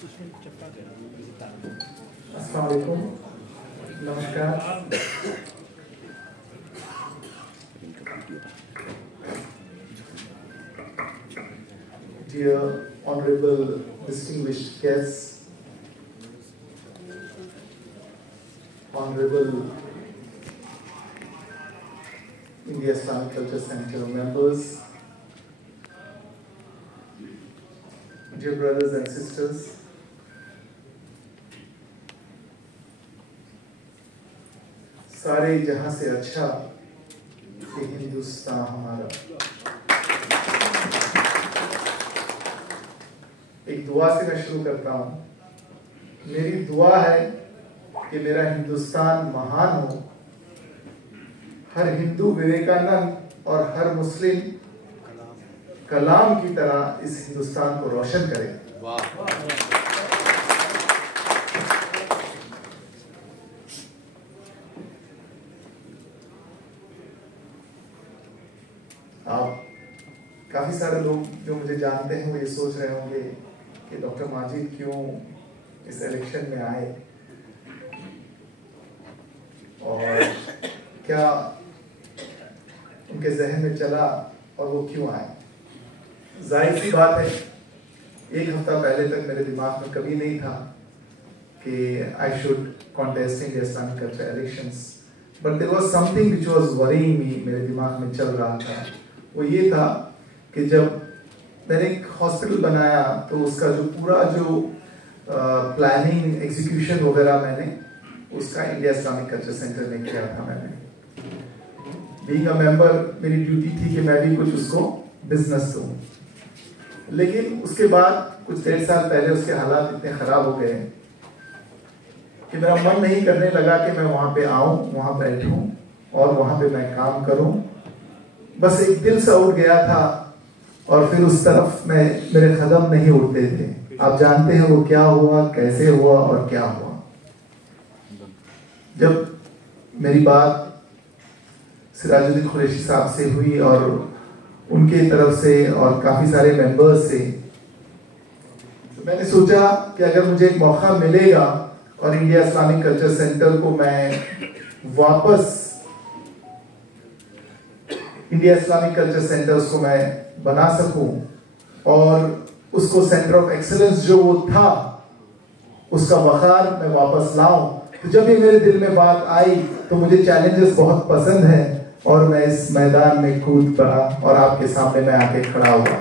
अस्सलाम वालेकुम, नमस्कार। Dear honorable distinguished guests, honorable India Islamic Culture Center members, dear brothers and sisters, सारे जहां से अच्छा कि हिंदुस्तान हमारा। एक दुआ से मैं शुरू करता हूं। मेरी दुआ है कि मेरा हिंदुस्तान महान हो, हर हिंदू विवेकानंद और हर मुस्लिम कलाम की तरह इस हिंदुस्तान को रोशन करे। आप काफी सारे लोग जो मुझे जानते हैं वो ये सोच रहे होंगे कि डॉक्टर माजिद क्यों इस इलेक्शन में आए और क्या उनके जहन में चला और वो क्यों आए। जाहिर सी बात है, एक हफ्ता पहले तक मेरे दिमाग में कभी नहीं था कि I should contest in Islamic culture elections, but there was something which was worrying me. मेरे दिमाग में चल रहा था वो ये था कि जब मैंने एक हॉस्पिटल बनाया तो उसका जो पूरा प्लानिंग एग्जीक्यूशन वगैरह मैंने उसका इंडिया इस्लामिक कल्चर सेंटर में किया था। मैंने बीइंग अ मेंबर मेरी ड्यूटी थी कि मैं भी कुछ उसको बिजनेस दूं, लेकिन उसके बाद कुछ 1.5 साल पहले उसके हालात इतने खराब हो गए कि मेरा मन नहीं करने लगा कि मैं वहां पे आऊं, वहां बैठूं और वहां पे मैं काम करूं। बस एक दिल सा उठ गया था और फिर उस तरफ मेरे कदम नहीं उठते थे। आप जानते हैं वो क्या हुआ, कैसे हुआ और क्या हुआ। जब मेरी बात सिराजुद्दीन कुरैशी साहब से हुई और उनके तरफ से और काफी सारे मेंबर्स से, तो मैंने सोचा कि अगर मुझे एक मौका मिलेगा और इंडिया इस्लामिक कल्चर सेंटर को मैं वापस इंडिया इस्लामिक कल्चर सेंटर्स को मैं बना सकूं और उसको सेंटर ऑफ एक्सीलेंस जो वो था उसका वखार मैं वापस लाऊं, तो जब ये मेरे दिल में बात आई तो मुझे चैलेंजेस बहुत पसंद हैं और मैं इस मैदान में कूद पड़ा और आपके सामने मैं आके खड़ा हुआ।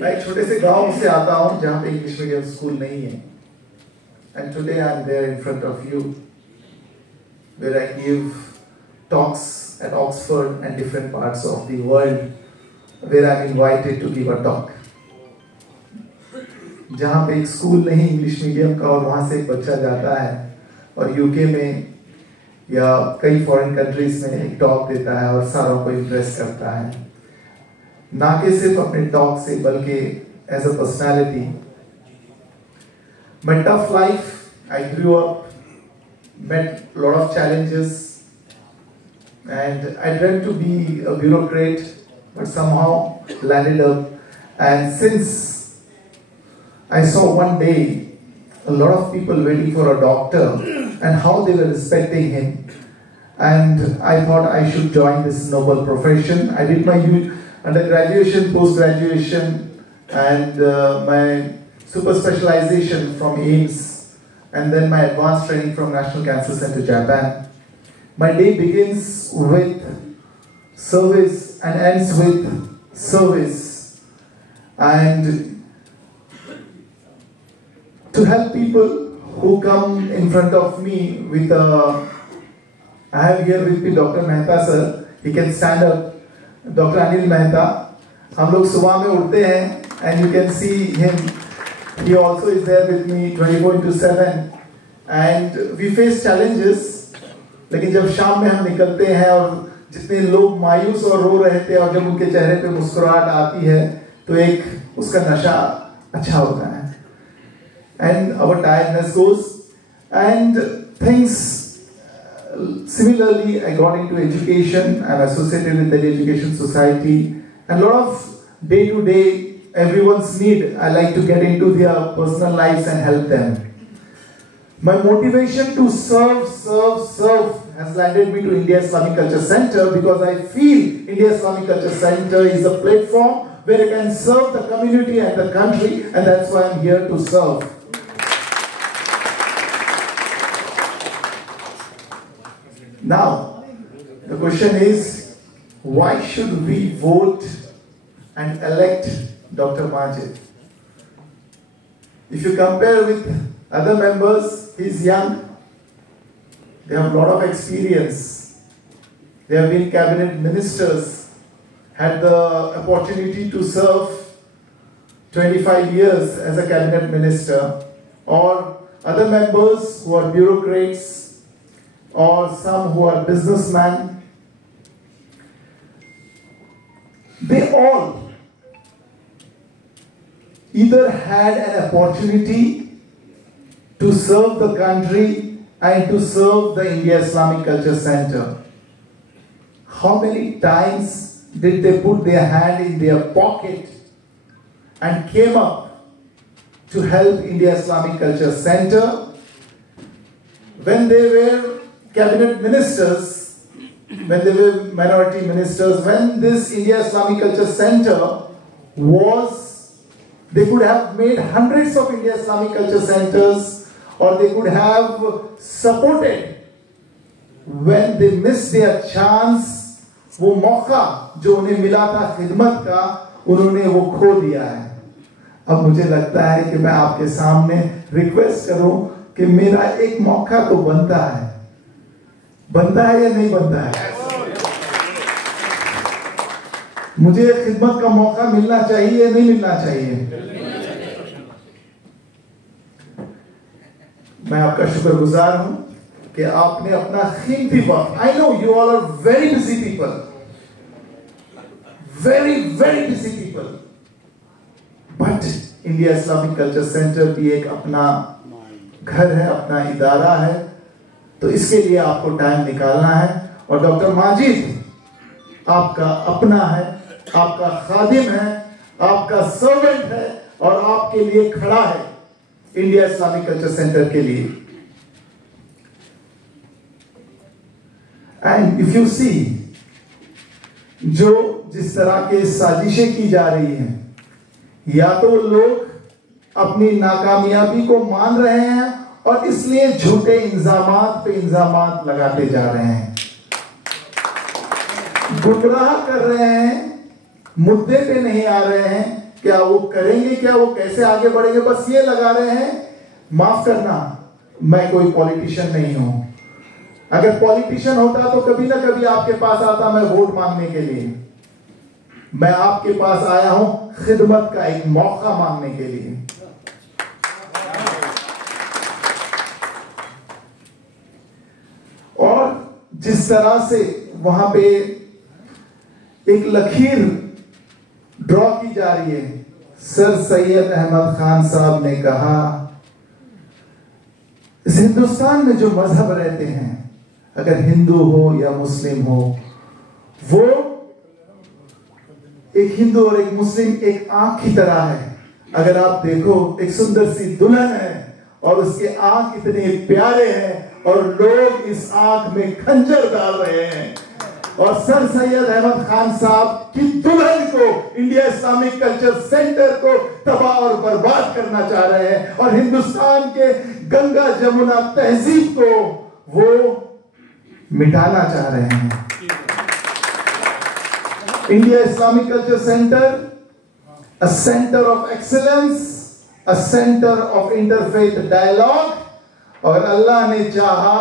मैं एक छोटे से गांव से आता हूं जहां पे इंग्लिश मीडियम स्कूल नहीं है, and today I am there in front of you where I give talks at Oxford and different parts of the world where I'm invited to give a talk. जहाँ पे एक school नहीं English medium का और वहाँ से एक बच्चा जाता है और यूके में या कई फॉरेन कंट्रीज में एक टॉक देता है और सारों को इम्प्रेस करता है, ना कि सिर्फ अपने टॉक से बल्कि as a personality. My tough life, I grew up, met a lot of challenges, and I dreamt to be a bureaucrat, but somehow landed up. And since I saw one day a lot of people waiting for a doctor and how they were respecting him, and I thought I should join this noble profession. I did my undergraduation, post-graduation, and my super specialization from AIIMS, and then my advanced training from National Cancer Center, Japan. My day begins with service and ends with service. And to help people who come in front of me with I have here with me Dr. Mehta sir. He can stand up. Dr. Anil Mehta. हम लोग सुबह में उठते हैं and you can see him. He also is there with me 24/7, and we face challenges. लेकिन जब शाम में हम निकलते हैं और जितने लोग मायूस और रो रहे थे और जब उनके चेहरे पे मुस्कुराहट आती है तो एक उसका नशा अच्छा होता है। And our tiredness goes, and things similarly I got into education. I'm associated with the Education Society, and a lot of day-to-day everyone's need, I like to get into their personal lives and help them. My motivation to serve has landed me to India Islamic Culture Center because I feel India Islamic Culture Center is a platform where I can serve the community and the country, and that's why I'm here to serve. Now, the question is, why should we vote and elect Dr. Majid? If you compare with other members, he's young, they have a lot of experience, they have been cabinet ministers, had the opportunity to serve 25 years as a cabinet minister, or other members who are bureaucrats, or some who are businessmen. They all either had an opportunity to serve the country and to serve the India Islamic Culture Center. How many times did they put their hand in their pocket and came up to help India Islamic Culture Center? When they were cabinet ministers, when they were minority ministers, when this India Islamic Culture Center was, they could have made hundreds of India Islamic Culture Centers, or they could have supported. When they missed their chance, वो मौका जो उन्हें मिला था खिदमत का, उन्होंने वो खो दिया है. अब मुझे लगता है कि मैं आपके सामने रिक्वेस्ट करूं कि मेरा एक मौका तो बनता है या नहीं बनता है? मुझे खिदमत का मौका मिलना चाहिए या नहीं मिलना चाहिए? मैं आपका शुक्रगुजार हूं कि आपने अपना कीमती वक्त, I know you all are very busy people, very busy people, but India Islamic culture centre भी एक अपना घर है, अपना इदारा है, तो इसके लिए आपको टाइम निकालना है. और डॉक्टर माजिद आपका अपना है, आपका खादिम है, आपका सर्वेंट है, और आपके लिए खड़ा है इंडिया इस्लामिक कल्चर सेंटर के लिए. एंड इफ यू सी, जो जिस तरह के साजिशें की जा रही हैं, या तो लोग अपनी नाकामयाबी को मान रहे हैं और इसलिए झूठे इल्जामात पे इल्जामात लगाते जा रहे हैं, गुमराह कर रहे हैं, मुद्दे पे नहीं आ रहे हैं, क्या वो करेंगे, क्या वो कैसे आगे बढ़ेंगे, बस ये लगा रहे हैं. माफ करना, मैं कोई पॉलिटिशियन नहीं हूं. अगर पॉलिटिशियन होता तो कभी ना कभी आपके पास आता मैं वोट मांगने के लिए. मैं आपके पास आया हूं खिदमत का एक मौका मांगने के लिए. और जिस तरह से वहां पे एक लकीर ड्रॉ की जा रही है, सर सैयद अहमद खान साहब ने कहा, इस हिंदुस्तान में जो मजहब रहते हैं, अगर हिंदू हो या मुस्लिम हो, वो एक हिंदू और एक मुस्लिम एक आंख की तरह है. अगर आप देखो, एक सुंदर सी दुल्हन है और उसके आंख इतने प्यारे हैं और लोग इस आंख में खंजर डाल रहे हैं, और सर सैयद अहमद खान साहब की दुल्हन को, इंडिया इस्लामिक कल्चर सेंटर को तबाह और बर्बाद करना चाह रहे हैं, और हिंदुस्तान के गंगा जमुना तहजीब को वो मिटाना चाह रहे हैं. India Islamic culture centre, a centre of excellence, a centre of interfaith dialogue, और अल्लाह ने चाहा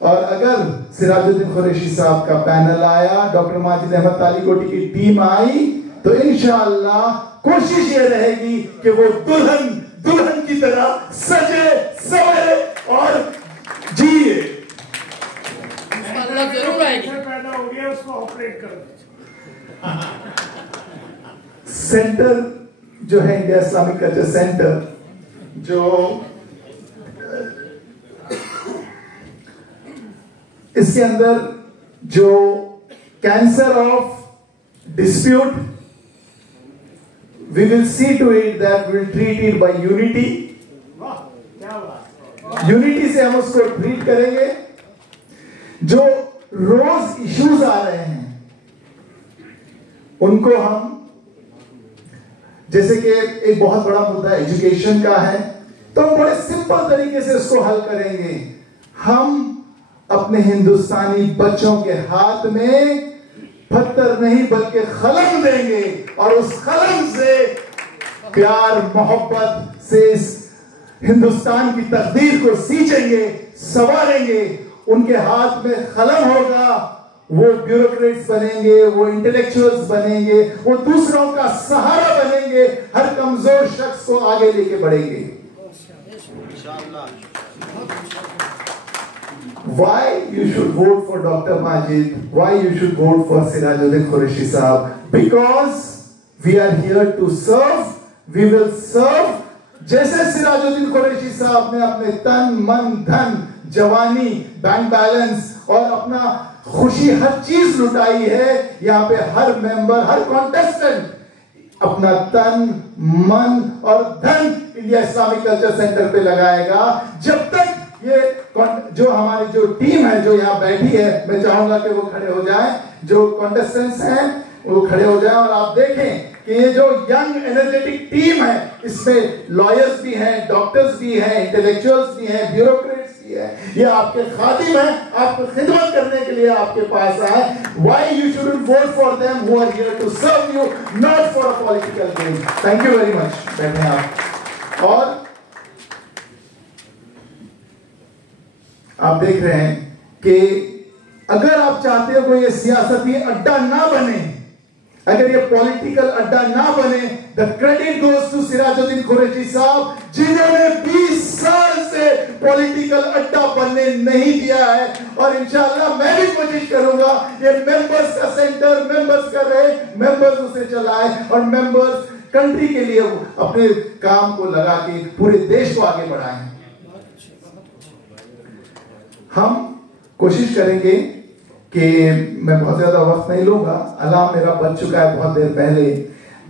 और अगर सिराजुद्दीन कुरैशी साहब का पैनल आया, डॉक्टर माजिद अहमद तालीकोटी की टीम आई, तो इंशाअल्लाह कोशिश ये रहेगी कि वो दुल्हन की तरह सजे सवरे और जिए. जरूर आएगी, पैदा हो गया, उसको ऑपरेट कर. सेंटर जो है इंडिया इस्लामिक कल्चर सेंटर, जो इसके अंदर जो cancer of dispute, we will see to it that we'll treat it by unity. Unity से हम उसको ट्रीट करेंगे. जो रोज इश्यूज आ रहे हैं उनको हम, जैसे कि एक बहुत बड़ा मुद्दा एजुकेशन का है, तो हम बड़े सिंपल तरीके से उसको हल करेंगे. हम अपने हिंदुस्तानी बच्चों के हाथ में पत्थर नहीं बल्कि कलम देंगे और उस कलम से प्यार मोहब्बत से इस हिंदुस्तान की तकदीर को सींचेंगे, संवारेंगे. उनके हाथ में कलम होगा, वो ब्यूरोक्रेट्स बनेंगे, वो इंटेलेक्चुअल्स बनेंगे, वो दूसरों का सहारा बनेंगे, हर कमजोर शख्स को आगे लेके बढ़ेंगे. Why you should vote for Dr. Majid? Why you should vote for Sirajuddin Qureshi Sahab? Because we are here to serve. We will serve. जैसे सिराजुद्दीन कुरैशी साहब ने अपने तन मन धन जवानी बैंक बैलेंस और अपना खुशी हर चीज लुटाई है, यहाँ पे हर मेंबर हर कॉन्टेस्टेंट अपना तन मन और धन इंडिया इस्लामिक कल्चर सेंटर पे लगाएगा. जब तक ये जो हमारी जो टीम है जो यहाँ बैठी है, मैं चाहूंगा कि वो खड़े हो जाएं, जो कॉन्टेस्टेंट्स हैं वो खड़े हो जाएं और आप देखें कि ये जो यंग एनर्जेटिक टीम है इसमें लॉयर्स भी हैं, डॉक्टर्स भी हैं, इंटेलेक्चुअल्स भी हैं, ब्यूरोक्रेट्स भी हैं. ये आपके खादिम हैं, आपको खिदमत करने के लिए आपके पास आए. Why you shouldn't vote for them who are here to serve you, not for a political gain. Thank you very much. बैठे आप. और आप देख रहे हैं कि अगर आप चाहते हो कोई ये सियासती अड्डा ना बने, अगर ये पॉलिटिकल अड्डा ना बने, the credit goes to Sirajuddin Qureshi साहब, जिन्होंने 20 साल से पॉलिटिकल अड्डा बनने नहीं दिया है. और इंशाल्लाह मैं भी कोशिश करूंगा ये मेंबर्स का सेंटर मेंबर्स कर रहे, मेंबर्स उसे चलाए और मेंबर्स कंट्री के लिए अपने काम को लगा के पूरे देश को आगे बढ़ाएं. हम कोशिश करेंगे कि मैं बहुत ज्यादा वक्त नहीं लूंगा, अलार्म मेरा बज चुका है बहुत देर पहले,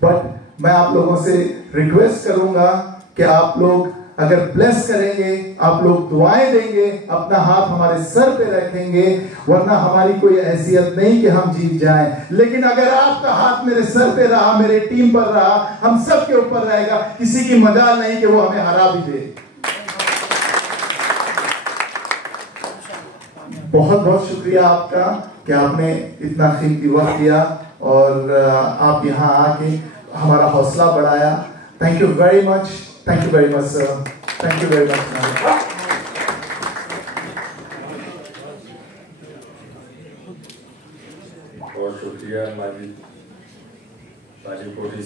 बट मैं आप लोगों से रिक्वेस्ट करूंगा कि आप लोग अगर ब्लेस करेंगे, आप लोग दुआएं देंगे, अपना हाथ हमारे सर पे रखेंगे, वरना हमारी कोई हैसियत नहीं कि हम जीत जाएं. लेकिन अगर आपका हाथ मेरे सर पे रहा, मेरे टीम पर रहा, हम सब के ऊपर रहेगा, किसी की मजाल नहीं कि वो हमें हरा भी दे. बहुत बहुत शुक्रिया आपका कि आपने इतना कीमती वक्त दिया और आप यहाँ आके हमारा हौसला बढ़ाया. Thank you very much. Thank you very much sir. Thank you very much. बहुत शुक्रिया माजिद कोटी